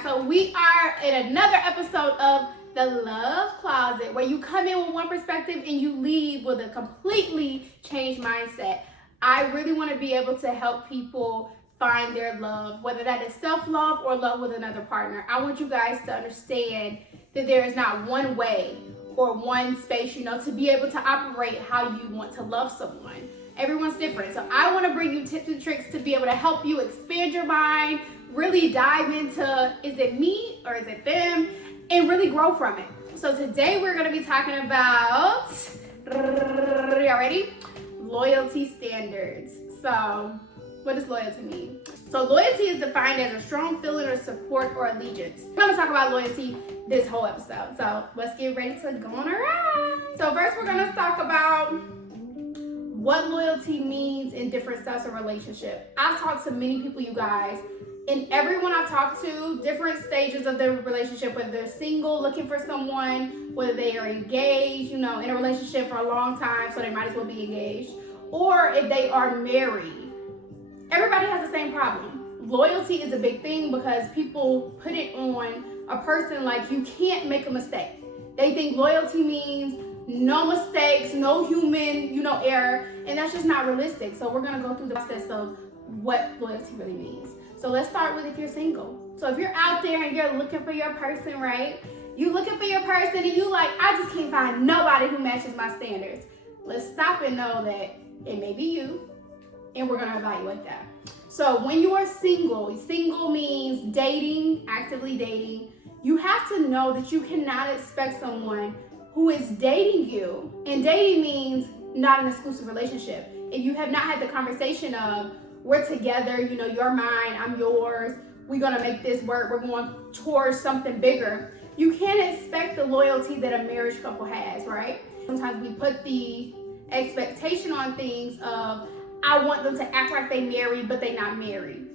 guys. So we are in another episode of The Love Closet, where you come in with one perspective and you leave with a completely changed mindset. I really want to be able to help people find their love, whether that is self-love or love with another partner. I want you guys to understand that there is not one way or one space, to be able to operate how you want to love someone. Everyone's different. So I want to bring you tips and tricks to be able to help you expand your mind, really dive into, is it me or is it them, and really grow from it. So today we're going to be talking about, y'all ready? Loyalty standards. So what does loyalty mean? So loyalty is defined as a strong feeling of support or allegiance. We're going to talk about loyalty this whole episode. So let's get ready to go on a ride. So first we're going to talk about what loyalty means in different styles of relationship. I've talked to many people, you guys, and everyone I've talked to, different stages of their relationship, whether they're single, looking for someone, whether they are engaged, in a relationship for a long time, so they might as well be engaged, or if they are married. Everybody has the same problem. Loyalty is a big thing because people put it on a person like you can't make a mistake. They think loyalty means no mistakes, no human, error, and that's just not realistic. So we're gonna go through the process of what loyalty really means. So let's start with if you're single. So if you're out there and you're looking for your person, right? You looking for your person and you like, I just can't find nobody who matches my standards. Let's stop and know that it may be you, and we're gonna evaluate that. So when you are single means dating, actively dating. You have to know that you cannot expect someone who is dating you, and dating means not an exclusive relationship. If you have not had the conversation of, we're together, you're mine, I'm yours, we're gonna make this work, we're going towards something bigger, you can't expect the loyalty that a marriage couple has, right? Sometimes we put the expectation on things of, I want them to act like they married, but they not married.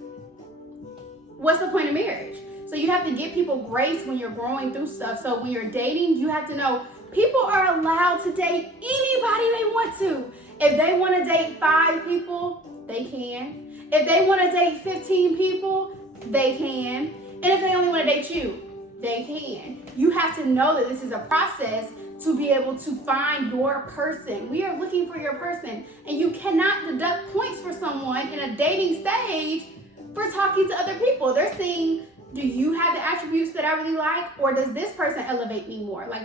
What's the point of marriage? So you have to give people grace when you're growing through stuff. So when you're dating, you have to know people are allowed to date anybody they want to. If they want to date 5 people, they can. If they want to date 15 people, they can. And if they only want to date you, they can. You have to know that this is a process to be able to find your person. We are looking for your person, and you cannot deduct points for someone in a dating stage for talking to other people. They're seeing, do you have the attributes that I really like, or does this person elevate me more? Like,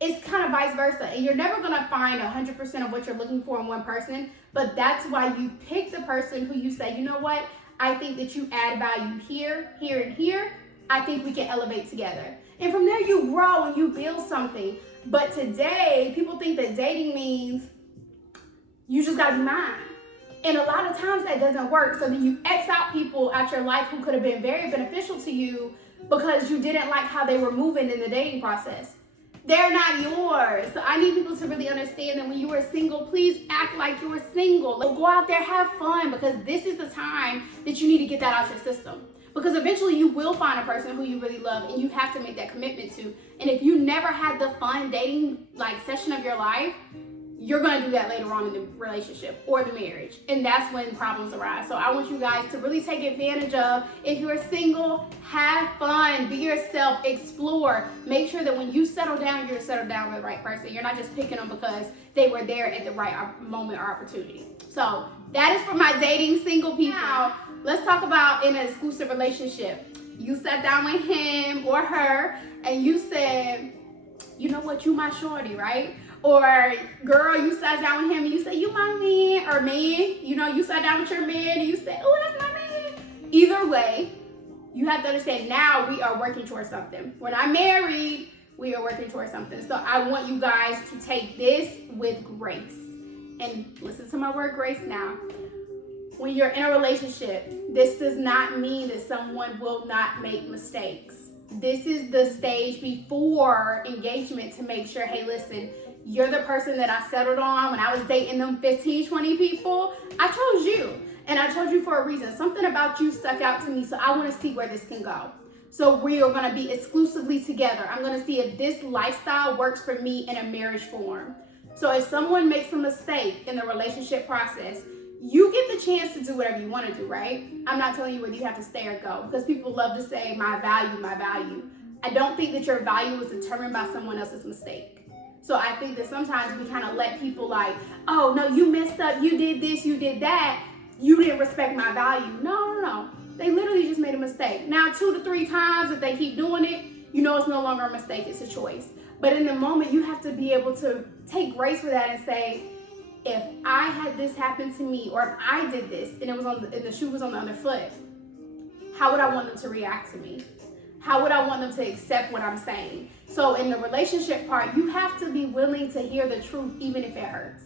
it's kind of vice versa, and you're never gonna find 100% of what you're looking for in one person, but that's why you pick the person who you say, you know what, I think that you add value here, here, and here. I think we can elevate together. And from there you grow and you build something. But today, people think that dating means you just gotta be mine. And a lot of times that doesn't work. So then you X out people out your life who could have been very beneficial to you because you didn't like how they were moving in the dating process. They're not yours. So I need people to really understand that when you are single, please act like you were single. Like, go out there, have fun, because this is the time that you need to get that out your system. Because eventually you will find a person who you really love, and you have to make that commitment to. And if you never had the fun dating session of your life, you're gonna do that later on in the relationship or the marriage. And that's when problems arise. So I want you guys to really take advantage of, if you're single, have fun, be yourself, explore. Make sure that when you settle down, you're settled down with the right person. You're not just picking them because they were there at the right moment or opportunity. So that is for my dating single people. Now, let's talk about in an exclusive relationship. You sat down with him or her and you said, you know what, you my shorty, right? Or girl, you sat down with him and you say, you my man, or man, you sat down with your man and you say, oh, that's my man. Either way, you have to understand now we are working towards something. We're not married, we are working towards something. So I want you guys to take this with grace. And listen to my word grace now. When you're in a relationship, this does not mean that someone will not make mistakes. This is the stage before engagement to make sure, hey, listen, you're the person that I settled on when I was dating them 15, 20 people. I chose you, and I chose you for a reason. Something about you stuck out to me, so I want to see where this can go. So we are going to be exclusively together. I'm going to see if this lifestyle works for me in a marriage form. So if someone makes a mistake in the relationship process, You get the chance to do whatever you want to do, right? I'm not telling you whether you have to stay or go, because people love to say, my value, my value. I don't think that your value is determined by someone else's mistake. So I think that sometimes we kind of let people like, oh, no, you messed up, you did this, you did that, you didn't respect my value. No. They literally just made a mistake. Now, 2 to 3 times, if they keep doing it, you know it's no longer a mistake, it's a choice. But in the moment, you have to be able to take grace for that and say, if I had this happen to me, or if I did this and the shoe was on the other foot, how would I want them to react to me? How would I want them to accept what I'm saying? So in the relationship part, you have to be willing to hear the truth, even if it hurts.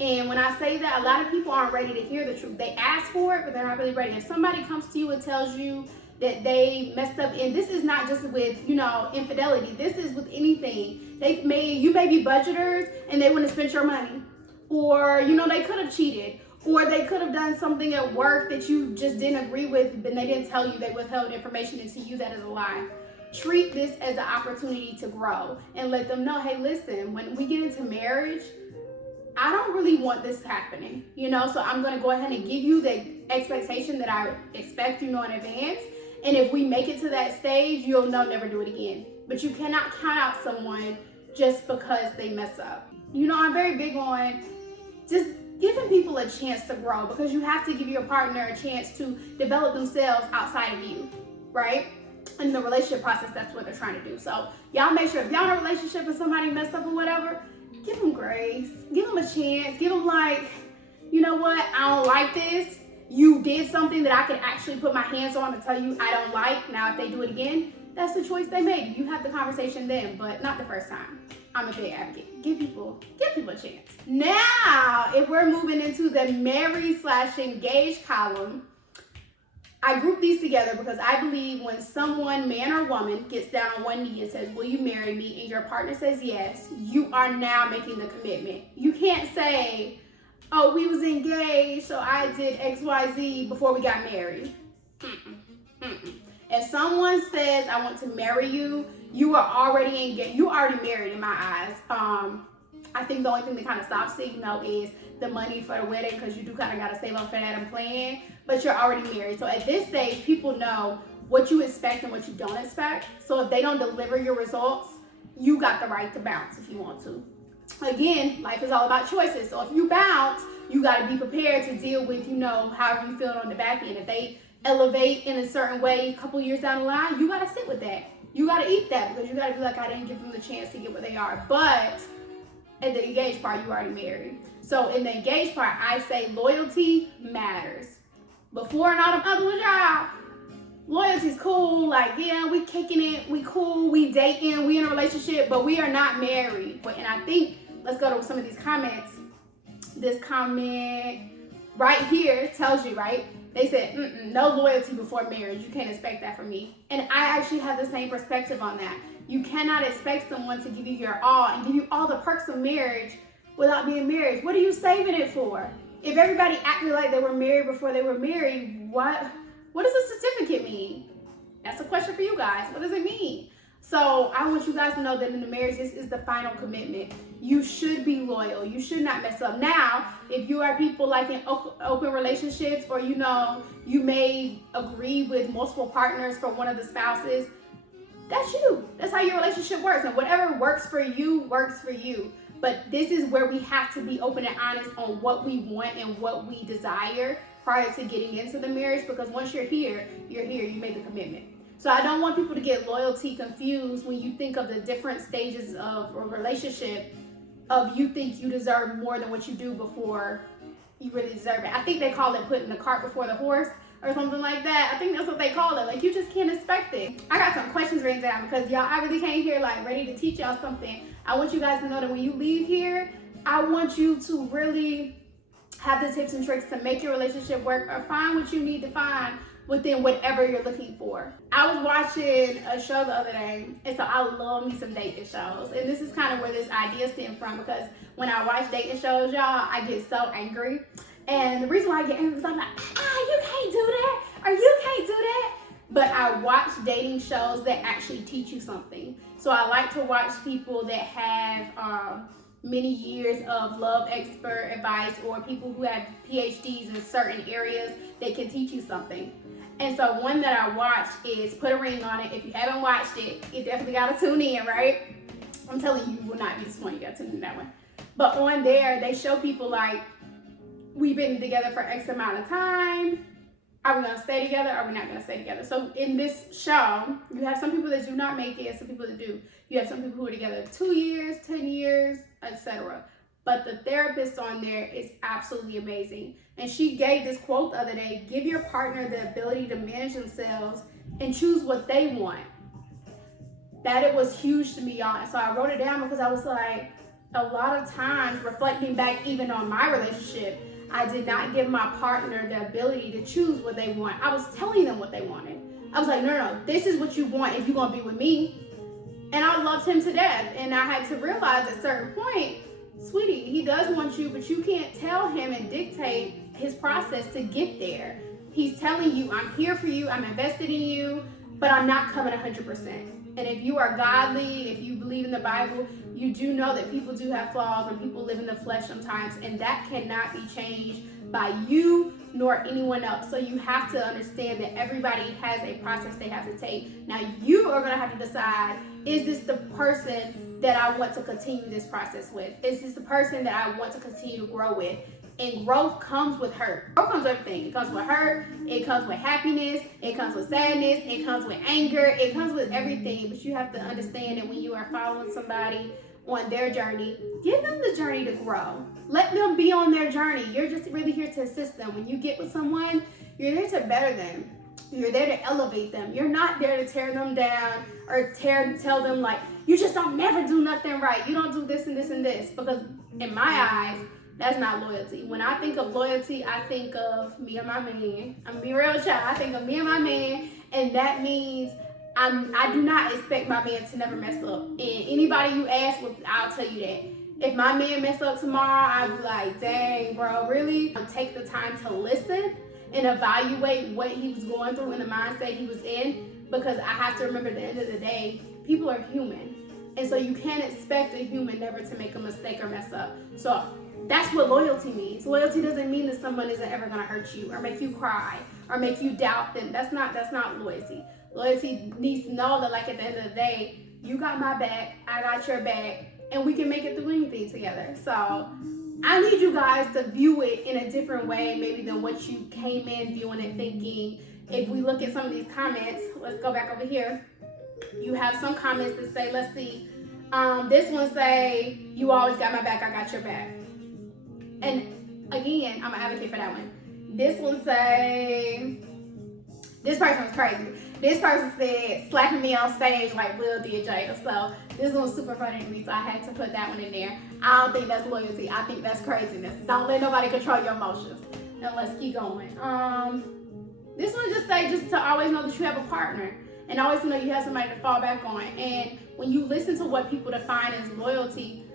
And when I say that, a lot of people aren't ready to hear the truth. They ask for it, but they're not really ready. If somebody comes to you and tells you that they messed up, and this is not just with, infidelity, this is with anything. You may be budgeters and they wouldn't spend your money. Or, they could have cheated. Or they could have done something at work that you just didn't agree with, but they didn't tell you, they withheld information, and to you that is a lie. Treat this as an opportunity to grow and let them know, hey, listen, when we get into marriage, I don't really want this happening, so I'm going to go ahead and give you the expectation that I expect, in advance. And if we make it to that stage, you'll know never do it again. But you cannot count out someone just because they mess up. I'm very big on just giving people a chance to grow, because you have to give your partner a chance to develop themselves outside of you, right? In the relationship process, that's what they're trying to do. So y'all make sure if y'all in a relationship and somebody messed up or whatever, give them grace, give them a chance, give them like, you know what, I don't like this. You did something that I can actually put my hands on and tell you I don't like. Now, if they do it again, that's the choice they made. You have the conversation then, but not the first time. I'm a big advocate. Give people a chance. Now, if we're moving into the married/engaged column, I group these together because I believe when someone, man or woman, gets down on one knee and says, will you marry me? And your partner says yes, you are now making the commitment. You can't say, oh, we was engaged, so I did XYZ before we got married. If someone says, I want to marry you, you are already engaged. You already married in my eyes. I think the only thing that kind of stops it, is the money for the wedding, because you do kind of got to save up for that and plan, but you're already married. So at this stage, people know what you expect and what you don't expect. So if they don't deliver your results, you got the right to bounce if you want to. Again, life is all about choices. So if you bounce, you got to be prepared to deal with, how you feel on the back end. If they elevate in a certain way a couple years down the line, you got to sit with that. You got to eat that, because you got to be like, I didn't give them the chance to get where they are. But at the engaged part, you already married. So in the engaged part, I say loyalty matters. Before and all the other ones, y'all, loyalty's cool. Like, yeah, we kicking it, we cool, we dating, we in a relationship, but we are not married. And I think, let's go to some of these comments. This comment right here tells you, right? They said, no loyalty before marriage. You can't expect that from me. And I actually have the same perspective on that. You cannot expect someone to give you your all and give you all the perks of marriage without being married. What are you saving it for? If everybody acted like they were married before they were married, what does a certificate mean? That's a question for you guys. What does it mean? So I want you guys to know that in the marriage, this is the final commitment. You should be loyal. You should not mess up. Now, if you are people like in open relationships, or you may agree with multiple partners for one of the spouses, that's you. That's how your relationship works. And whatever works for you, works for you. But this is where we have to be open and honest on what we want and what we desire prior to getting into the marriage, because once you're here, you made the commitment. So I don't want people to get loyalty confused when you think of the different stages of a relationship, of you think you deserve more than what you do before you really deserve it. I think they call it putting the cart before the horse or something like that. I think that's what they call it. Like, you just can't expect it. I got some questions written down because y'all, I really came here like ready to teach y'all something. I want you guys to know that when you leave here, I want you to really have the tips and tricks to make your relationship work, or find what you need to find within whatever you're looking for. I was watching a show the other day, and so I love me some dating shows. And this is kind of where this idea stemmed from, because when I watch dating shows, y'all, I get so angry. And the reason why I get angry is I'm like, you can't do that, or you can't do that. But I watch dating shows that actually teach you something. So I like to watch people that have many years of love expert advice or people who have PhDs in certain areas that can teach you something. And so one that I watched is Put a Ring on It. If you haven't watched it, you definitely got to tune in, right? I'm telling you, you will not be disappointed. You got to tune in that one. But on there, they show people like, we've been together for X amount of time. Are we going to stay together? Are we not going to stay together? So in this show, you have some people that do not make it and some people that do. You have some people who are together 2 years, 10 years, etc. But the therapist on there is absolutely amazing. And she gave this quote the other day: give your partner the ability to manage themselves and choose what they want. That it was huge to me, y'all. And so I wrote it down because I was like, a lot of times, reflecting back even on my relationship, I did not give my partner the ability to choose what they want. I was telling them what they wanted. I was like, no, this is what you want if you're going to be with me. And I loved him to death. And I had to realize at a certain point, sweetie, he does want you, but you can't tell him and dictate his process to get there. He's telling you, I'm here for you, I'm invested in you, but I'm not coming 100%. And if you are godly, if you believe in the Bible, you do know that people do have flaws and people live in the flesh sometimes, and that cannot be changed by you nor anyone else. So you have to understand that everybody has a process they have to take. Now you are going to have to decide, is this the person that I want to continue this process with? Is this the person that I want to continue to grow with? And growth comes with hurt. Growth comes with everything. It comes with hurt, it comes with happiness, it comes with sadness, it comes with anger, it comes with everything. But you have to understand that when you are following somebody on their journey, give them the journey to grow. Let them be on their journey. You're just really here to assist them. When you get with someone, you're there to better them. You're there to elevate them. You're not there to tear them down or tell them like, you just don't never do nothing right. You don't do this and this and this. Because in my eyes, that's not loyalty. When I think of loyalty, I think of me and my man. I'm being real, child. I think of me and my man, and that means I do not expect my man to never mess up. And anybody you ask, I'll tell you that. If my man mess up tomorrow, I'll be like, dang, bro, really? Take the time to listen and evaluate what he was going through and the mindset he was in, because I have to remember at the end of the day, people are human. And so you can't expect a human never to make a mistake or mess up. So that's what loyalty means. Loyalty doesn't mean that someone isn't ever gonna hurt you or make you cry or make you doubt them. That's not loyalty. Loyalty needs to know that, like, at the end of the day, you got my back, I got your back, and we can make it through anything together. So I need you guys to view it in a different way, maybe than what you came in viewing it thinking. If we look at some of these comments, let's go back over here. You have some comments that say, let's see, this one say, you always got my back, I got your back. And again, I'm an advocate for that one. This one say, this person was crazy. This person said, slapping me on stage like Will did Jada. So this one was super funny to me, so I had to put that one in there. I don't think that's loyalty. I think that's craziness. Don't let nobody control your emotions. Now let's keep going. This one just say, just to always know that you have a partner. And always know you have somebody to fall back on. And when you listen to what people define as loyalty,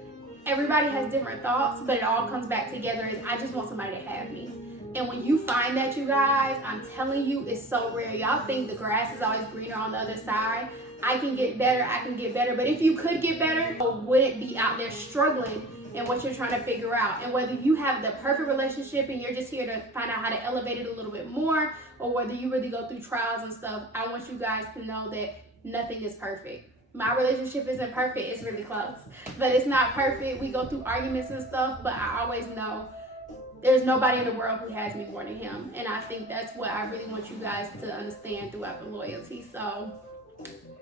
everybody has different thoughts, but it all comes back together as, I just want somebody to have me. And when you find that, you guys, I'm telling you, it's so rare. Y'all think the grass is always greener on the other side. I can get better. But if you could get better, you wouldn't be out there struggling in what you're trying to figure out. And whether you have the perfect relationship and you're just here to find out how to elevate it a little bit more, or whether you really go through trials and stuff, I want you guys to know that nothing is perfect. My relationship isn't perfect, it's really close, but it's not perfect. We go through arguments and stuff, but I always know there's nobody in the world who has me more than him. And I think that's what I really want you guys to understand throughout the loyalty. So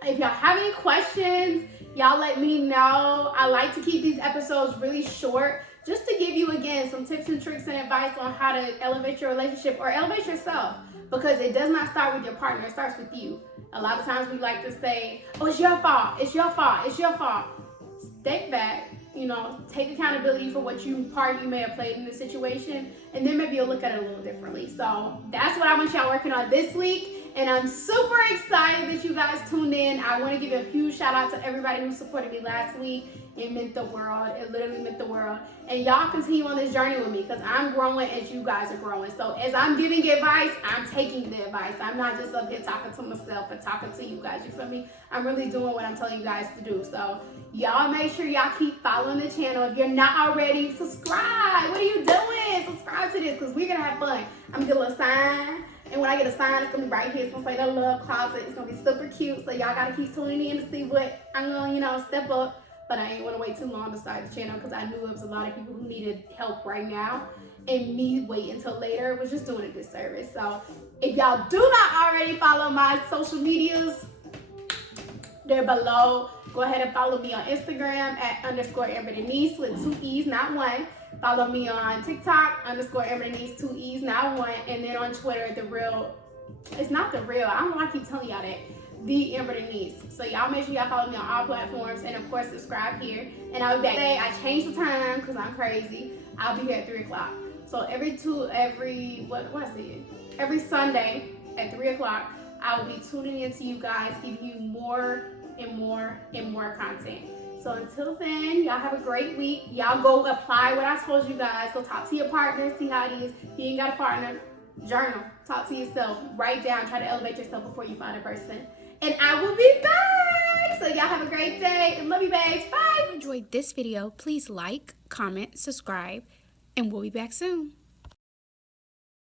if y'all have any questions, y'all let me know. I like to keep these episodes really short, just to give you, again, some tips and tricks and advice on how to elevate your relationship or elevate yourself, because it does not start with your partner, it starts with you. A lot of times we like to say, oh, it's your fault, it's your fault, it's your fault. Step back, take accountability for what part you may have played in the situation, and then maybe you'll look at it a little differently. So that's what I want y'all working on this week, and I'm super excited that you guys tuned in. I want to give a huge shout out to everybody who supported me last week. It meant the world. It literally meant the world. And y'all continue on this journey with me because I'm growing as you guys are growing. So as I'm giving advice, I'm taking the advice. I'm not just up here talking to myself and talking to you guys. You feel me? I'm really doing what I'm telling you guys to do. So y'all make sure y'all keep following the channel. If you're not already, subscribe. What are you doing? Subscribe to this because we're going to have fun. I'm going to get a little sign. And when I get a sign, it's going to be right here. It's going to say The Love Closet. It's going to be super cute. So y'all got to keep tuning in to see what I'm going to, step up. But I ain't want to wait too long to start the channel because I knew it was a lot of people who needed help right now. And me wait until later was just doing a disservice. So if y'all do not already follow my social medias, they're below. Go ahead and follow me on Instagram at _ Denise with 2 E's, not 1. Follow me on TikTok _ Denise, 2 E's, not 1. And then on Twitter, it's not The Real. I don't know why I keep telling y'all that. The Amber Denise. So y'all make sure y'all follow me on all platforms and of course subscribe here. And I'll be back. Today I changed the time because I'm crazy. I'll be here at 3 o'clock. So every Sunday at 3 o'clock, I will be tuning in to you guys, giving you more and more and more content. So until then, y'all have a great week. Y'all go apply what I told you guys. Go talk to your partner, see how it is. If you ain't got a partner, journal. Talk to yourself. Write down. Try to elevate yourself before you find a person. And I will be back. So y'all have a great day. And love you, babes. Bye. If you enjoyed this video, please like, comment, subscribe, and we'll be back soon.